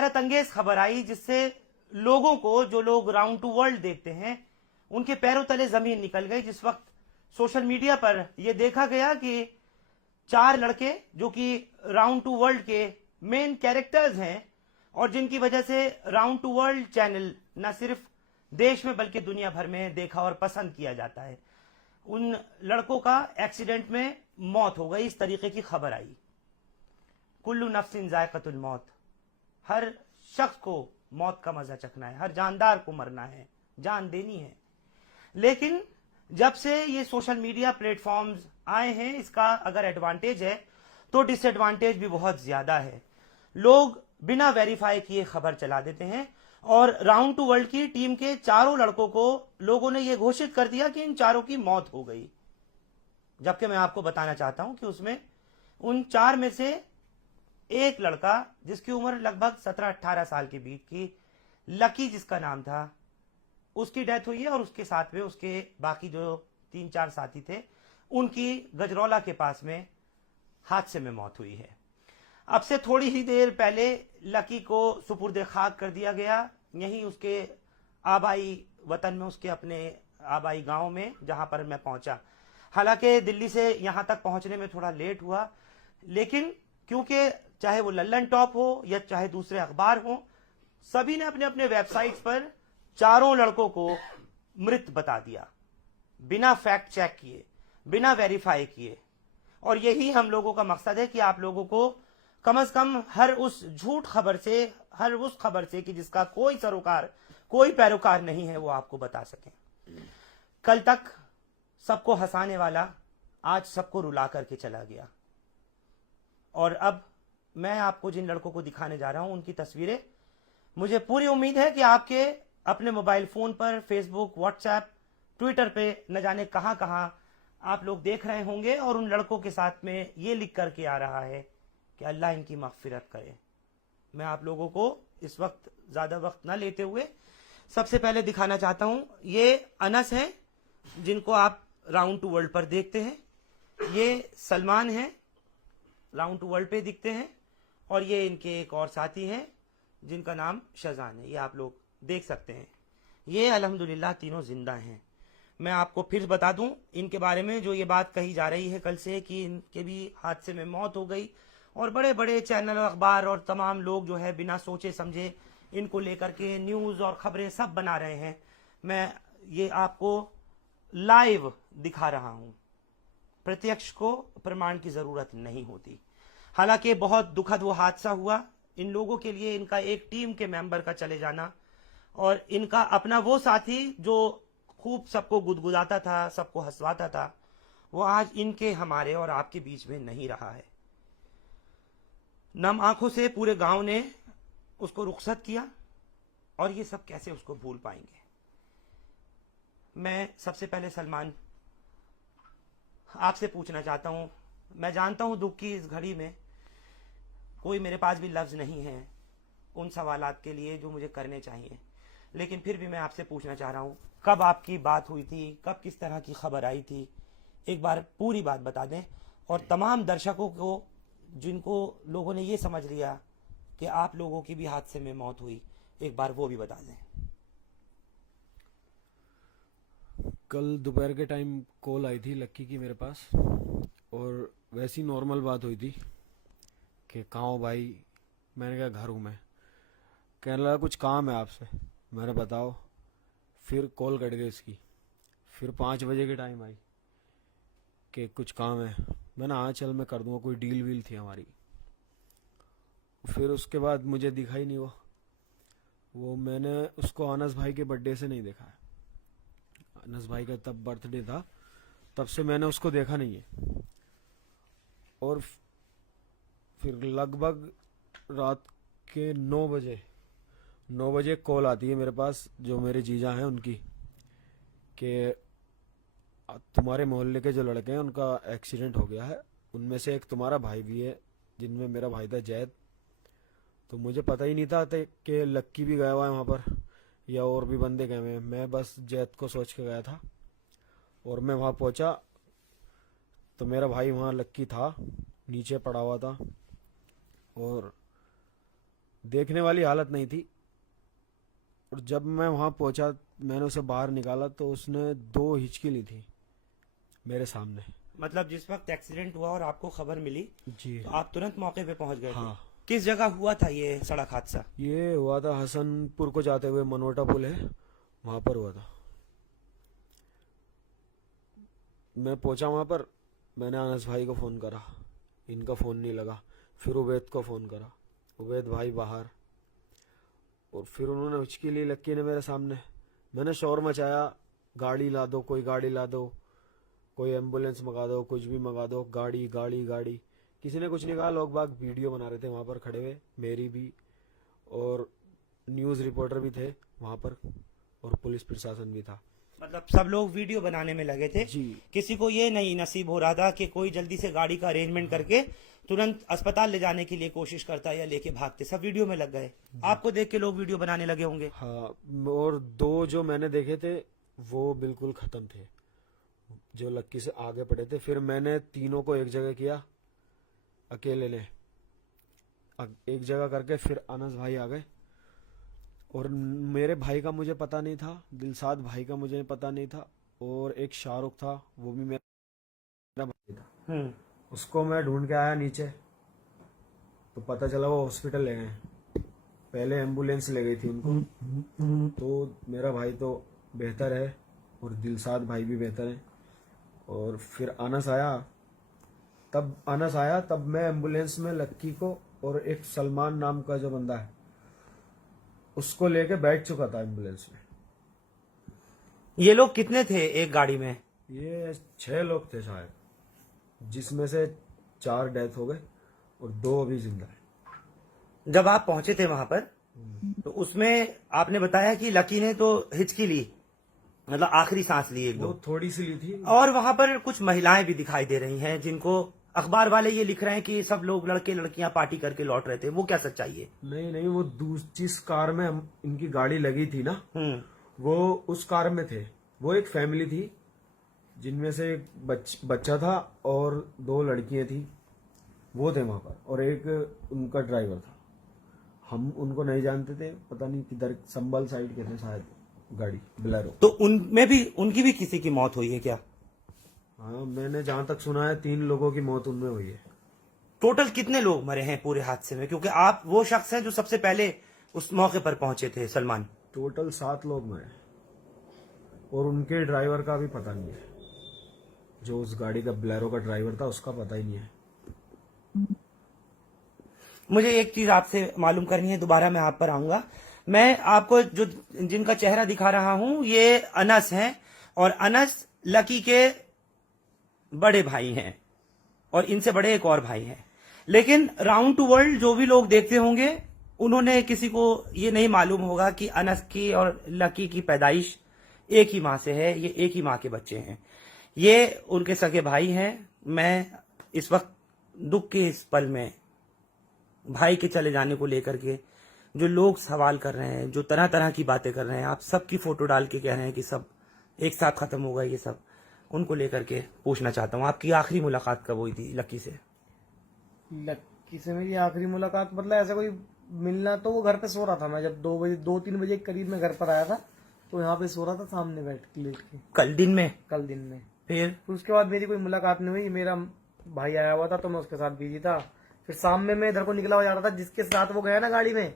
हैरत अंगेज खबर आई जिससे लोगों को, जो लोग राउंड टू वर्ल्ड देखते हैं, उनके पैरों तले जमीन निकल गई। जिस वक्त सोशल मीडिया पर यह देखा गया कि 4 लड़के जो कि राउंड टू वर्ल्ड के मेन कैरेक्टर्स हैं और जिनकी वजह से राउंड टू वर्ल्ड चैनल न सिर्फ देश में बल्कि दुनिया भर में देखा और पसंद किया जाता है, उन लड़कों का एक्सीडेंट में मौत हो गई। इस तरीके की खबर आई। कुल्लू नफ्सिन जायक़तुल मौत, हर शख्स को मौत का मजा चखना है, हर जानदार को मरना है, जान देनी है। लेकिन जब से ये सोशल मीडिया प्लेटफॉर्म्स आए हैं, इसका अगर एडवांटेज है तो डिसएडवांटेज भी बहुत ज्यादा है। लोग बिना वेरीफाई किए खबर चला देते हैं और राउंड टू वर्ल्ड की टीम के 4 लड़कों को लोगों ने यह घोषित कर दिया कि इन 4 की मौत हो गई, जबकि मैं आपको बताना चाहता हूं कि उसमें उन 4 में से एक लड़का जिसकी उम्र लगभग 17-18 साल के बीच की, लकी जिसका नाम था, उसकी डेथ हुई है और उसके साथ में उसके बाकी जो 3-4 साथी थे उनकी गजरौला के पास में हादसे में मौत हुई है। अब से थोड़ी ही देर पहले लकी को सुपुर्द खाक कर दिया गया, यहीं उसके आबाई वतन में, उसके अपने आबाई गांव में, जहां पर मैं पहुंचा। हालांकि दिल्ली से यहां तक पहुंचने में थोड़ा लेट हुआ, लेकिन क्योंकि चाहे वो लल्लन टॉप हो या चाहे दूसरे अखबार हो, सभी ने अपने अपने वेबसाइट्स पर 4 लड़कों को मृत बता दिया, बिना फैक्ट चेक किए, बिना वेरीफाई किए। और यही हम लोगों का मकसद है कि आप लोगों को कम से कम हर उस झूठ खबर से, हर उस खबर से कि जिसका कोई सरोकार, कोई पैरोकार नहीं है, वो आपको बता सकें। कल तक सबको हंसाने वाला आज सबको रुला करके चला गया। और अब मैं आपको जिन लड़कों को दिखाने जा रहा हूं उनकी तस्वीरें, मुझे पूरी उम्मीद है कि आपके अपने मोबाइल फोन पर, फेसबुक, व्हाट्सएप, ट्विटर पे न जाने कहां कहां आप लोग देख रहे होंगे और उन लड़कों के साथ में ये लिख करके आ रहा है कि अल्लाह इनकी मगफिरत करे। मैं आप लोगों को इस वक्त ज्यादा वक्त ना लेते हुए सबसे पहले दिखाना चाहता हूं, ये अनस है जिनको आप राउंड टू वर्ल्ड पर देखते हैं, ये सलमान है, राउंड टू वर्ल्ड पे दिखते हैं, और ये इनके एक और साथी हैं जिनका नाम शहजान है, ये आप लोग देख सकते हैं। ये अल्हम्दुलिल्लाह तीनों जिंदा हैं। मैं आपको फिर बता दूं इनके बारे में, जो ये बात कही जा रही है कल से कि इनके भी हादसे में मौत हो गई, और बड़े बड़े चैनल, अखबार और तमाम लोग जो है बिना सोचे समझे इनको लेकर के न्यूज और खबरें सब बना रहे हैं। मैं ये आपको लाइव दिखा रहा हूं, प्रत्यक्ष को प्रमाण की जरूरत नहीं होती। हालांकि बहुत दुखद वो हादसा हुआ इन लोगों के लिए, इनका एक टीम के मेंबर का चले जाना और इनका अपना वो साथी जो खूब सबको गुदगुदाता था, सबको हंसवाता था, वो आज इनके, हमारे और आपके बीच में नहीं रहा है। नम आंखों से पूरे गांव ने उसको रुखसत किया और ये सब कैसे उसको भूल पाएंगे। मैं सबसे पहले सलमान आपसे पूछना चाहता हूं, मैं जानता हूं दुख की इस घड़ी में कोई मेरे पास भी लफ्ज नहीं है उन सवालात के लिए जो मुझे करने चाहिए, लेकिन फिर भी मैं आपसे पूछना चाह रहा हूं, कब आपकी बात हुई थी, कब किस तरह की खबर आई थी, एक बार पूरी बात बता दें। और तमाम दर्शकों को जिनको लोगों ने ये समझ लिया कि आप लोगों की भी हादसे में मौत हुई, एक बार वो भी बता दें। कल दोपहर के टाइम कॉल आई थी लक्की की मेरे पास, और वैसी नॉर्मल बात हुई थी कि कहाँ हो भाई। मैंने कहा घर हूँ मैं। कहने लगा कुछ काम है आपसे। मैंने बताओ। फिर कॉल कट गई इसकी। फिर 5 बजे के टाइम आई कि कुछ काम है। मैंने हाँ चल मैं कर दूंगा, कोई डील वील थी हमारी। फिर उसके बाद मुझे दिखा ही नहीं वो मैंने उसको अनस भाई के बर्थडे से नहीं देखा है। अनस भाई का तब बर्थडे था, तब से मैंने उसको देखा नहीं है। और फिर लगभग रात के 9 बजे कॉल आती है मेरे पास, जो मेरे जीजा हैं उनकी, कि तुम्हारे मोहल्ले के जो लड़के हैं उनका एक्सीडेंट हो गया है, उनमें से एक तुम्हारा भाई भी है, जिनमें मेरा भाई था जैद। तो मुझे पता ही नहीं था कि लक्की भी गया हुआ है वहाँ पर या और भी बंदे गए हुए हैं। मैं बस जैद को सोच के गया था और मैं वहाँ पहुँचा तो मेरा भाई वहाँ लक्की था, नीचे पड़ा हुआ था। और देखने वाली हालत नहीं थी। और जब मैं वहां पहुंचा, मैंने उसे बाहर निकाला तो उसने 2 हिचकी ली थी मेरे सामने। मतलब जिस वक्त एक्सीडेंट हुआ और आपको खबर मिली जी तो आप तुरंत मौके पे पहुंच गए थे। हाँ। किस जगह हुआ था ये सड़क हादसा? ये हुआ था हसनपुर को जाते हुए, मनोटा पुल है, वहां पर हुआ था। मैं पहुंचा वहां पर, मैंने अनस भाई को फ़ोन करा, इनका फ़ोन नहीं लगा। फिर उबैद को फ़ोन करा, उबैद भाई बाहर। और फिर उन्होंने हिचकी ली लक्की ने मेरे सामने। मैंने शोर मचाया, गाड़ी ला दो, कोई गाड़ी ला दो, कोई एम्बुलेंस मंगा दो, कुछ भी मंगा दो, गाड़ी गाड़ी गाड़ी। किसी ने कुछ नहीं कहा। लोग बाग वीडियो बना रहे थे वहां पर खड़े हुए, मेरी भी, और न्यूज़ रिपोर्टर भी थे वहां पर, और पुलिस प्रशासन भी था। मतलब सब लोग वीडियो बनाने में लगे थे। जी। किसी को ये नहीं नसीब हो रहा था कि कोई जल्दी से गाड़ी का अरेंजमेंट करके तुरंत अस्पताल ले जाने के लिए कोशिश करता या लेके भागते। सब वीडियो में लग गए। आपको देख के लोग वीडियो बनाने लगे होंगे। हाँ, और 2 जो मैंने देखे थे वो बिल्कुल खत्म थे, जो लक्की से आगे पड़े थे। फिर मैंने तीनों को एक जगह किया, अकेले ने एक जगह करके। फिर अनस भाई आ गए, और मेरे भाई का मुझे पता नहीं था, दिलसाद भाई का मुझे पता नहीं था, और एक शाहरुख था, वो भी मेरा भाई था। उसको मैं ढूंढ के आया नीचे, तो पता चला वो हॉस्पिटल ले गए। पहले एम्बुलेंस ले गई थी उनको। तो मेरा भाई तो बेहतर है, और दिलसाद भाई भी बेहतर है। और फिर अनस आया, तब मैं एम्बुलेंस में लक्की को और एक सलमान नाम का जो बंदा है उसको लेके बैठ चुका था एम्बुलेंस में। ये लोग कितने थे एक गाड़ी में? ये 6 लोग थे शायद, जिसमें से 4 डेथ हो गए और 2 अभी जिंदा है। जब आप पहुंचे थे वहां पर तो उसमें आपने बताया कि लकी ने तो हिचकी ली, मतलब आखिरी सांस ली एक वो दो, थोड़ी सी ली थी। और वहां पर कुछ महिलाएं भी दिखाई दे रही हैं जिनको अखबार वाले ये लिख रहे हैं कि सब लोग लड़के लड़कियां पार्टी करके लौट रहे थे। वो क्या सच्चाई है? नहीं, वो जिस कार में इनकी गाड़ी लगी थी ना, वो उस कार में थे। वो एक फैमिली थी, जिनमें से एक बच्चा था और 2 लड़कियां थी, वो थे वहां पर, और एक उनका ड्राइवर था। हम उनको नहीं जानते थे, पता नहीं किधर, संभल साइड के थे शायद, गाड़ी बोलेरो। तो उनमें भी, उनकी भी किसी की मौत हुई है क्या? हाँ, मैंने जहां तक सुना है 3 लोगों की मौत उनमें हुई है। टोटल कितने लोग मरे हैं पूरे हादसे में? क्योंकि आप वो शख्स हैं जो सबसे पहले उस मौके पर पहुंचे थे, सलमान। टोटल 7 लोग मरे, और उनके ड्राइवर का भी पता नहीं है। जो उस गाड़ी का बोलेरो का ड्राइवर था उसका पता ही नहीं है। मुझे एक चीज आपसे मालूम करनी है, दोबारा मैं आप पर आऊंगा। मैं आपको जो जिनका चेहरा दिखा रहा हूं ये अनस हैं, और अनस लकी के बड़े भाई हैं, और इनसे बड़े एक और भाई हैं। लेकिन राउंड टू वर्ल्ड जो भी लोग देखते होंगे, उन्होंने किसी को ये नहीं मालूम होगा कि अनस की और लकी की पैदाइश एक ही माँ से है, ये एक ही माँ के बच्चे हैं, ये उनके सगे भाई हैं। मैं इस वक्त दुख के इस पल में भाई के चले जाने को लेकर के जो लोग सवाल कर रहे हैं, जो तरह तरह की बातें कर रहे हैं, आप सबकी फोटो डाल के कह रहे हैं कि सब एक साथ खत्म होगा, ये सब उनको लेकर के पूछना चाहता हूँ। आपकी आखिरी मुलाकात कब हुई थी लकी से? लक्की से मेरी आखिरी मुलाकात, मतलब ऐसा कोई मिलना, तो वो घर पे सो रहा था। मैं जब 2-3 बजे के करीब में घर पर आया था, तो यहाँ पे सो रहा था सामने बैठ के, लेट के। कल दिन में? कल दिन में। फिर उसके बाद मेरी कोई मुलाकात नहीं हुई। मेरा भाई आया हुआ था तो मैं उसके साथ बिजी था। फिर शाम में मैं इधर को निकला हो जा रहा था, जिसके साथ वो गया ना गाड़ी में,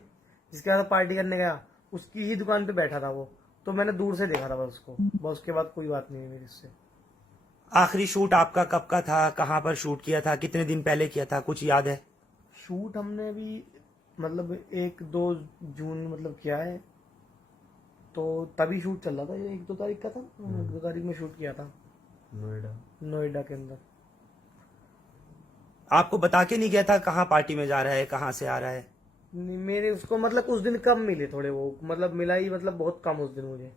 जिसके साथ पार्टी करने गया, उसकी ही दुकान पे बैठा था वो। तो मैंने दूर से देखा था बस उसको, बस। उसके बाद कोई बात नहीं हुई मेरी उससे। आखिरी शूट आपका कब का था? कहाँ पर शूट किया था? कितने दिन पहले किया था? कुछ याद है? शूट हमने अभी मतलब 1-2 जून मतलब किया है, तो तभी शूट चल रहा था। ये 1-2 तारीख का था, 2 तारीख में शूट किया था नोएडा के अंदर। आपको बता के नहीं गया था कहाँ पार्टी में जा रहा है, कहाँ से आ रहा है? नहीं, मेरे उसको मतलब उस दिन कम मिले थोड़े, वो मतलब मिला ही मतलब बहुत कम उस दिन मुझे।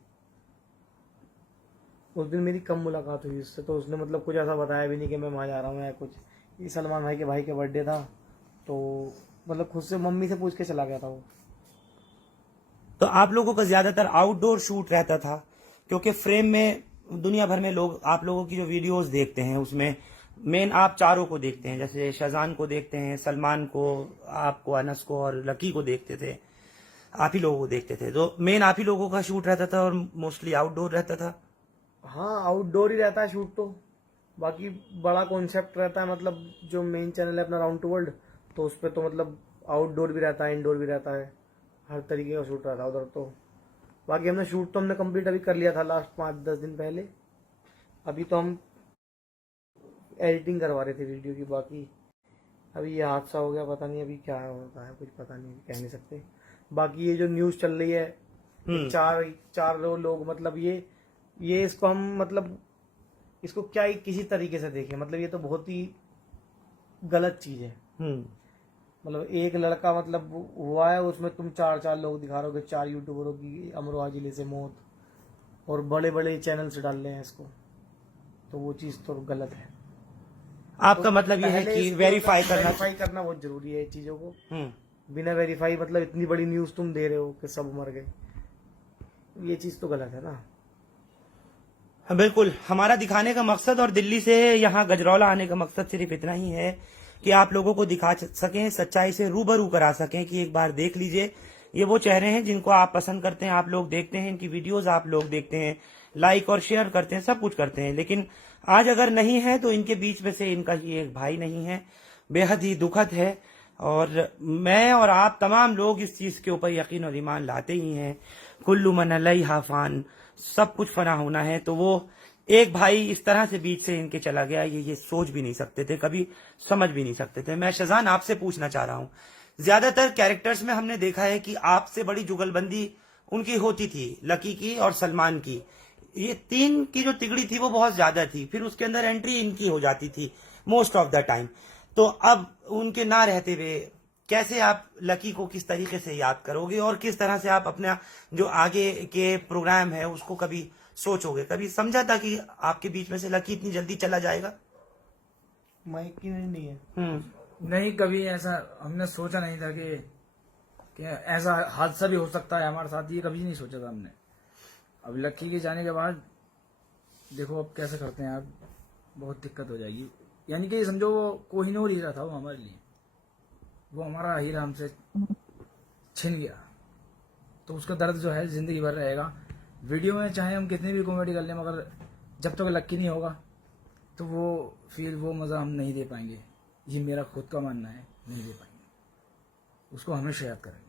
उस दिन मेरी कम मुलाकात हुई उससे, तो उसने मतलब कुछ ऐसा बताया भी नहीं कि मैं वहाँ जा रहा हूँ या कुछ। ये सलमान भाई के बर्थडे था, तो मतलब खुद से मम्मी से पूछ के चला गया था वो। तो आप लोगों का ज्यादातर आउटडोर शूट रहता था, क्योंकि फ्रेम में दुनिया भर में लोग आप लोगों की जो वीडियोस देखते हैं उसमें मेन आप चारों को देखते हैं, जैसे शाहजान को देखते हैं, सलमान को, आपको, अनस को और लकी को देखते थे, आप ही लोगों को देखते थे। तो मेन आप ही लोगों का शूट रहता था और मोस्टली आउटडोर रहता था। हाँ, आउटडोर ही रहता है शूट तो। बाकी बड़ा कॉन्सेप्ट रहता है, मतलब जो मेन चैनल है अपना राउंड टू वर्ल्ड, तो उस पर तो मतलब आउटडोर भी रहता है, इंडोर भी रहता है, हर तरीके का शूट रहता है उधर तो। बाकी हमने शूट तो हमने कंप्लीट अभी कर लिया था लास्ट 5-10 दिन पहले। अभी तो हम एडिटिंग करवा रहे थे वीडियो की। बाकी अभी ये हादसा हो गया, पता नहीं अभी क्या होता है, कुछ पता नहीं, कह नहीं सकते। बाकी ये जो न्यूज़ चल रही है, चार लोग, मतलब ये इसको हम मतलब इसको क्या ही किसी तरीके से देखें, मतलब ये तो बहुत ही गलत चीज है। मतलब एक लड़का मतलब हुआ है, उसमें तुम चार लोग दिखा रहे हो, 4 यूट्यूबरों की अमरोहा जिले से मौत, और बड़े बड़े चैनल से डाल रहे हैं इसको, तो वो चीज तो गलत है। आपका तो मतलब ये है पहले कि इसको वेरीफाई वेरीफाई करना बहुत जरूरी है चीजों को। बिना वेरीफाई मतलब इतनी बड़ी न्यूज तुम दे रहे हो कि सब मर गए, ये चीज तो गलत है ना। हाँ, बिल्कुल। हमारा दिखाने का मकसद और दिल्ली से यहाँ गजरौला आने का मकसद सिर्फ इतना ही है कि आप लोगों को दिखा सकें, सच्चाई से रूबरू करा सकें कि एक बार देख लीजिए, ये वो चेहरे हैं जिनको आप पसंद करते हैं, आप लोग देखते हैं, इनकी वीडियोस आप लोग देखते हैं, लाइक और शेयर करते हैं, सब कुछ करते हैं। लेकिन आज अगर नहीं है तो इनके बीच में से इनका ही एक भाई नहीं है। बेहद ही दुखद है, और मैं और आप तमाम लोग इस चीज के ऊपर यकीन और ईमान लाते ही हैं। कुल्लु मन अलैहा फान, सब कुछ फना होना है। तो वो एक भाई इस तरह से बीच से इनके चला गया, ये सोच भी नहीं सकते थे, कभी समझ भी नहीं सकते थे। मैं शाहजान आपसे पूछना चाह रहा हूँ, ज्यादातर कैरेक्टर्स में हमने देखा है कि आपसे बड़ी जुगलबंदी उनकी होती थी, लकी की और सलमान की। ये 3 की जो तिगड़ी थी वो बहुत ज्यादा थी, फिर उसके अंदर एंट्री इनकी हो जाती थी मोस्ट ऑफ द टाइम। तो अब उनके ना रहते हुए कैसे आप लकी को किस तरीके से याद करोगे, और किस तरह से आप अपना जो आगे के प्रोग्राम है उसको कभी सोचोगे? कभी समझा था कि आपके बीच में से लकी इतनी जल्दी चला जाएगा? माइक की नहीं है। नहीं, कभी ऐसा हमने सोचा नहीं था कि ऐसा हादसा भी हो सकता है हमारे साथ, ये कभी नहीं सोचा था हमने। अब लक्की के जाने के बाद देखो अब कैसे करते हैं, अब बहुत दिक्कत हो जाएगी। यानी कि समझो वो कोहिनूर हीरा था वो हमारे लिए, वो हमारा हीरा हमसे छिन गया, तो उसका दर्द जो है जिंदगी भर रहेगा। वीडियो में चाहे हम कितनी भी कॉमेडी कर लें, मगर जब तक लक्की नहीं होगा तो वो फील, वो मज़ा हम नहीं दे पाएंगे। ये मेरा खुद का मानना है, नहीं दे पाएंगे, उसको हमेशा याद करेंगे।